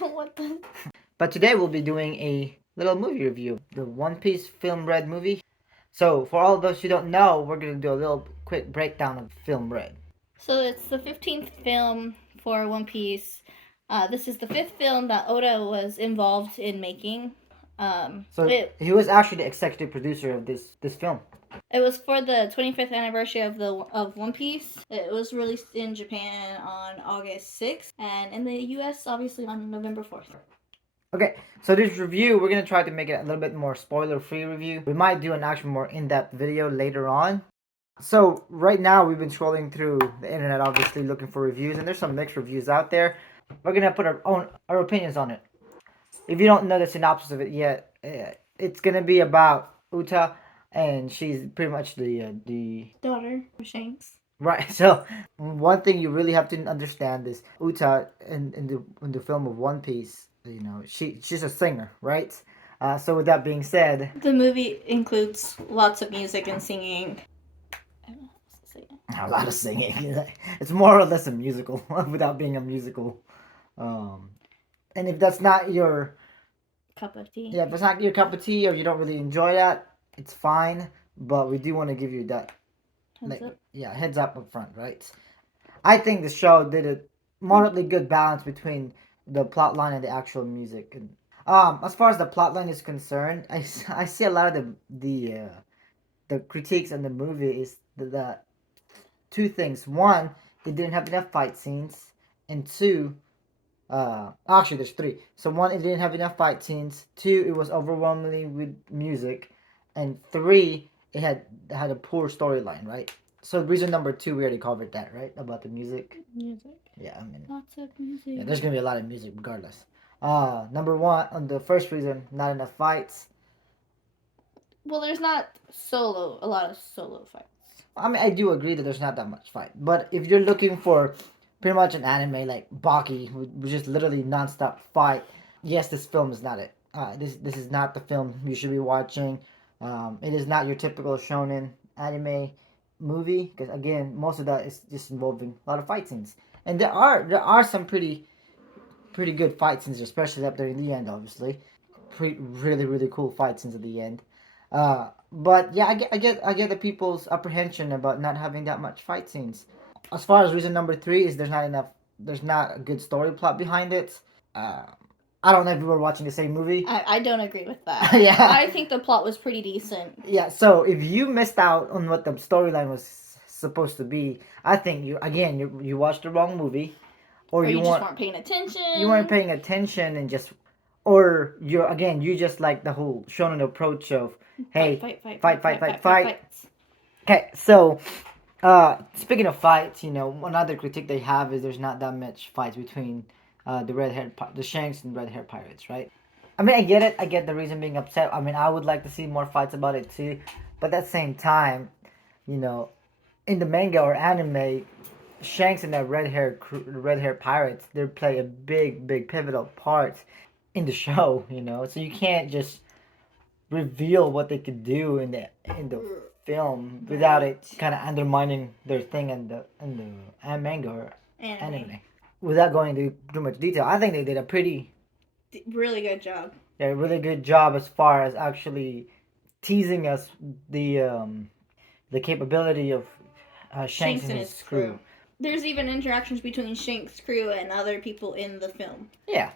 What the? But today we'll be doing a little movie review, the One Piece Film Red movie. So for all of those who don't know, we're gonna do a little quick breakdown of Film Red. So it's the 15th film for One Piece. This is the 5th film that Oda was involved in making. He was actually the executive producer of this film. It was for the 25th anniversary of One Piece. It was released in Japan on August 6th, and in the U.S. obviously on November 4th. Okay, so this review, we're going to try to make it a little bit more spoiler-free review. We might do an actual more in-depth video later on. So right now we've been scrolling through the internet, obviously looking for reviews, and there's some mixed reviews out there. We're going to put our opinions on it. If you don't know the synopsis of it yet, it's going to be about Uta, and she's pretty much the daughter of Shanks. Right. So one thing you really have to understand is Uta in the film of One Piece. You know, she's a singer, right? So with that being said, the movie includes lots of music and singing. A lot of singing. It's more or less a musical without being a musical. And if that's not your cup of tea, if it's not your cup of tea or you don't really enjoy that, it's fine. But we do want to give you that heads up front, right? I think the show did a moderately good balance between the plot line and the actual music. And as far as the plot line is concerned, I see a lot of the critiques on the movie is that two things. One, it didn't have enough fight scenes, and two, actually there's three. So one, it didn't have enough fight scenes. Two, it was overwhelmingly with music, and three, it had a poor storyline, right? So reason number two, we already covered that, right? About the music. Yeah, I mean, lots of music. Yeah, there's gonna be a lot of music regardless. Number one, on the first reason, not enough fights. Well, there's not a lot of solo fights. I mean, I do agree that there's not that much fight, but if you're looking for pretty much an anime like Baki, which is literally non-stop fight, yes, this film is not it. This is not the film you should be watching. It is not your typical shonen anime movie because again, most of that is just involving a lot of fight scenes, and there are some pretty good fight scenes, especially up there in the end. Obviously, really cool fight scenes at the end. But yeah, I get the people's apprehension about not having that much fight scenes. As far as reason number three is there's not a good story plot behind it. I don't know if we were watching the same movie. I don't agree with that. Yeah. I think the plot was pretty decent. Yeah, so if you missed out on what the storyline was supposed to be, I think you watched the wrong movie. Or you just weren't paying attention. You weren't paying attention and or you just like the whole shonen approach of, hey, fight. Okay, so speaking of fights, another critique they have is there's not that much fights between the Shanks and red-haired pirates, right? I mean, I get it. I get the reason being upset. I mean, I would like to see more fights about it too, but at the same time, in the manga or anime, Shanks and the red-haired pirates, they play a big pivotal part in the show, so you can't just reveal what they could do in the film without it kind of undermining their thing in the manga or anime. Without going into too much detail, I think they did a really good job. Yeah, really good job as far as actually teasing us the capability of Shanks and his crew. There's even interactions between Shanks' crew and other people in the film. Yeah.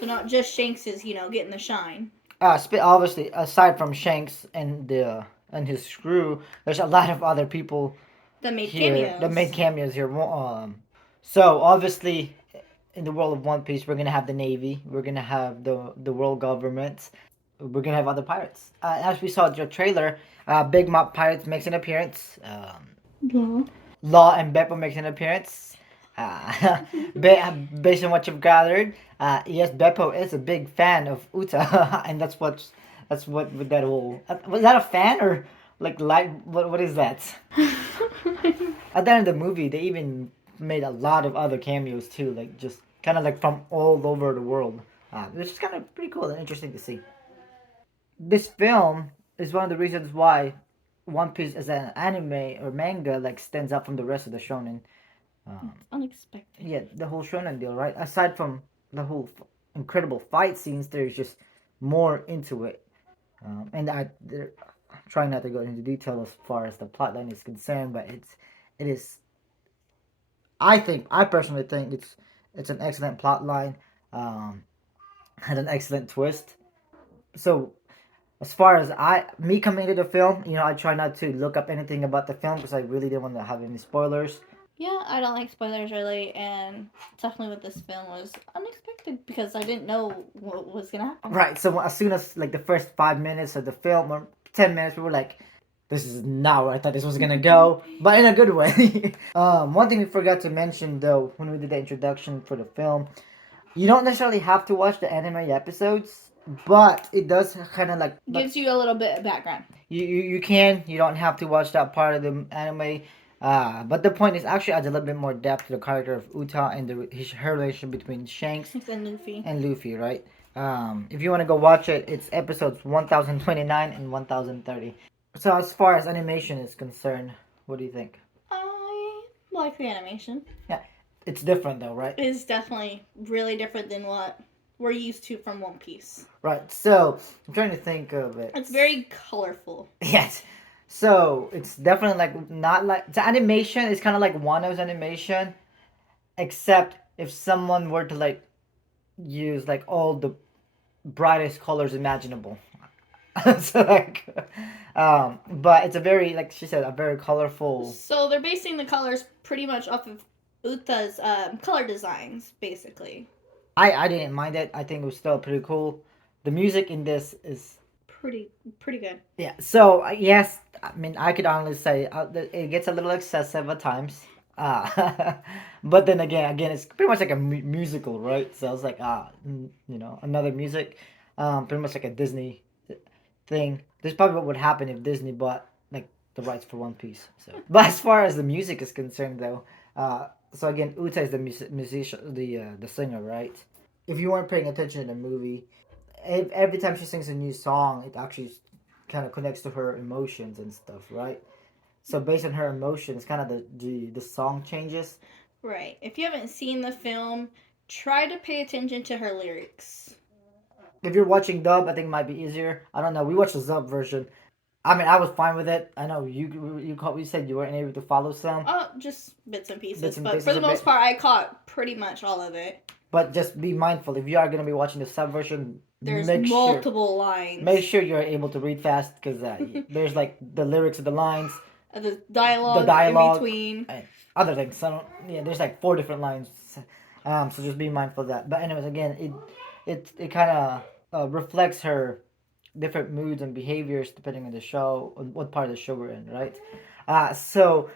So not just Shanks is, getting the shine. Obviously, aside from Shanks and his crew, there's a lot of other people that made cameos here. So obviously, in the world of One Piece, we're gonna have the Navy, we're gonna have the world government, we're gonna have other pirates. As we saw in the trailer, Big Mop Pirates makes an appearance. Law and Beppo makes an appearance. Based on what you've gathered, yes, Beppo is a big fan of Uta, and that's what with that whole. Was that a fan or like light? What is that? At the end of the movie, they even made a lot of other cameos too, like just kind of like from all over the world, which is kind of pretty cool and interesting to see. This film is one of the reasons why One Piece as an anime or manga like stands out from the rest of the shonen. Unexpected. Yeah, the whole shonen deal, right? Aside from the whole incredible fight scenes, there's just more into it. And I'm trying not to go into detail as far as the plotline is concerned, but it is. I personally think it's an excellent plotline. Had an excellent twist. So as far as me coming to the film, I try not to look up anything about the film because I really didn't want to have any spoilers. Yeah, I don't like spoilers really, and definitely with this film was unexpected because I didn't know what was gonna happen. Right. So as soon as like the first 5 minutes of the film or 10 minutes, we were like, "This is not where I thought this was gonna go," but in a good way. One thing we forgot to mention though when we did the introduction for the film, you don't necessarily have to watch the anime episodes, but it does kind of like gives you a little bit of background. You don't have to watch that part of the anime. But the point is actually adds a little bit more depth to the character of Uta and her relation between Shanks and Luffy, right? If you want to go watch it, it's episodes 1029 and 1030. So as far as animation is concerned, what do you think? I like the animation. Yeah, it's different though, right? It's definitely really different than what we're used to from One Piece. Right. So I'm trying to think of it. It's very colorful. Yes. So it's definitely like not like the animation is kind of like Wano's animation, except if someone were to like use like all the brightest colors imaginable. So like, but it's a very, like she said, a very colorful. So they're basing the colors pretty much off of Uta's color designs, basically. I didn't mind it. I think it was still pretty cool. The music in this is pretty good. Yeah. So yes, I mean I could honestly say it gets a little excessive at times. But then again, it's pretty much like a musical, right? So I was like, another music, pretty much like a Disney thing. This is probably what would happen if Disney bought like the rights for One Piece. So, but as far as the music is concerned, though, so again, Uta is the musician, the singer, right? If you weren't paying attention to the movie, every time she sings a new song, it actually kind of connects to her emotions and stuff, right? So based on her emotions, kind of the song changes. Right. If you haven't seen the film, try to pay attention to her lyrics. If you're watching dub, I think it might be easier. I don't know. We watched the sub version. I mean, I was fine with it. I know you said you weren't able to follow some. Oh, just bits and pieces. But for the most part, I caught pretty much all of it. But just be mindful if you are going to be watching the sub version. There's multiple lines. Make sure you're able to read fast because there's like the lyrics of the lines, the dialogue in between, other things. So there's like 4 different lines. So just be mindful of that. But anyways, again, it kind of reflects her different moods and behaviors depending on the show, on what part of the show we're in, right? So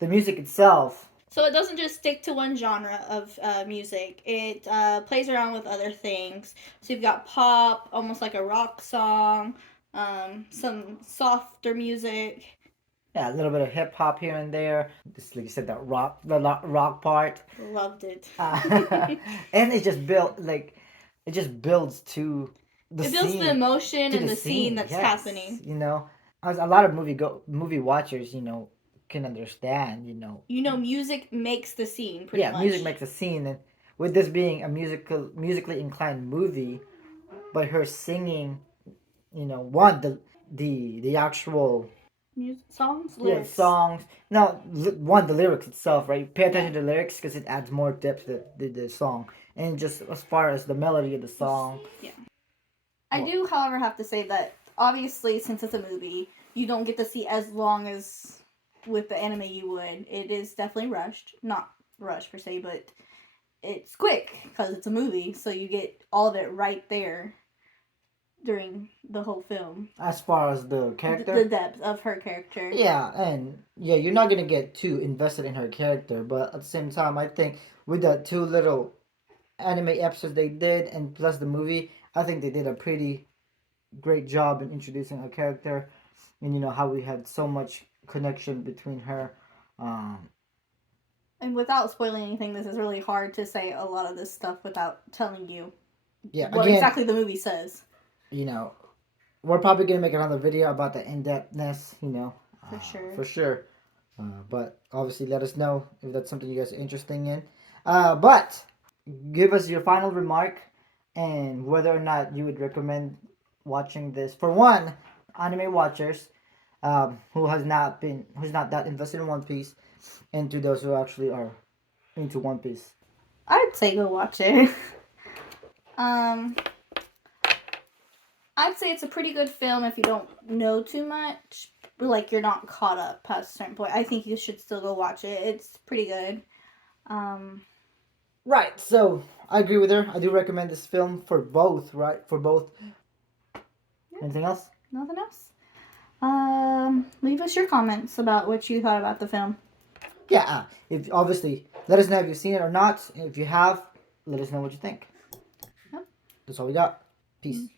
the music itself. So it doesn't just stick to one genre of music. It plays around with other things. So you've got pop, almost like a rock song, some softer music. Yeah, a little bit of hip hop here and there. Just like you said, the rock part. Loved it. And it just builds to the scene. It builds the emotion and the scene that's happening. As a lot of movie watchers, can understand, music makes the scene pretty much. Yeah, music makes the scene, and with this being a musically inclined movie, but her singing, the actual songs, lyrics. Yeah, songs. No, the lyrics itself, right? Pay attention to the lyrics because it adds more depth to the song, and just as far as the melody of the song. Yeah. I do, however, have to say that obviously, since it's a movie, you don't get to see as long as with the anime you would. It is definitely rushed. Not rushed per se, but it's quick because it's a movie, so you get all of it right there during the whole film. As far as the character? The depth of her character. Yeah, and you're not going to get too invested in her character, but at the same time, I think with the 2 little anime episodes they did, and plus the movie, I think they did a pretty great job in introducing her character, and how we had so much connection between her. And without spoiling anything, this is really hard to say a lot of this stuff without telling you what exactly the movie says. We're probably going to make another video about the in-depthness, For sure. But obviously let us know if that's something you guys are interested in. But give us your final remark and whether or not you would recommend watching this for one anime watchers who's not that invested in One Piece, and to those who actually are into One Piece. I'd say go watch it. I'd say it's a pretty good film if you don't know too much. Like, you're not caught up past a certain point. I think you should still go watch it. It's pretty good. Right, so I agree with her. I do recommend this film for both, right? For both. Yeah. Anything else? Nothing else. Leave us your comments about what you thought about the film. Yeah, if obviously, let us know if you've seen it or not. If you have, let us know what you think. Yep. That's all we got. Peace.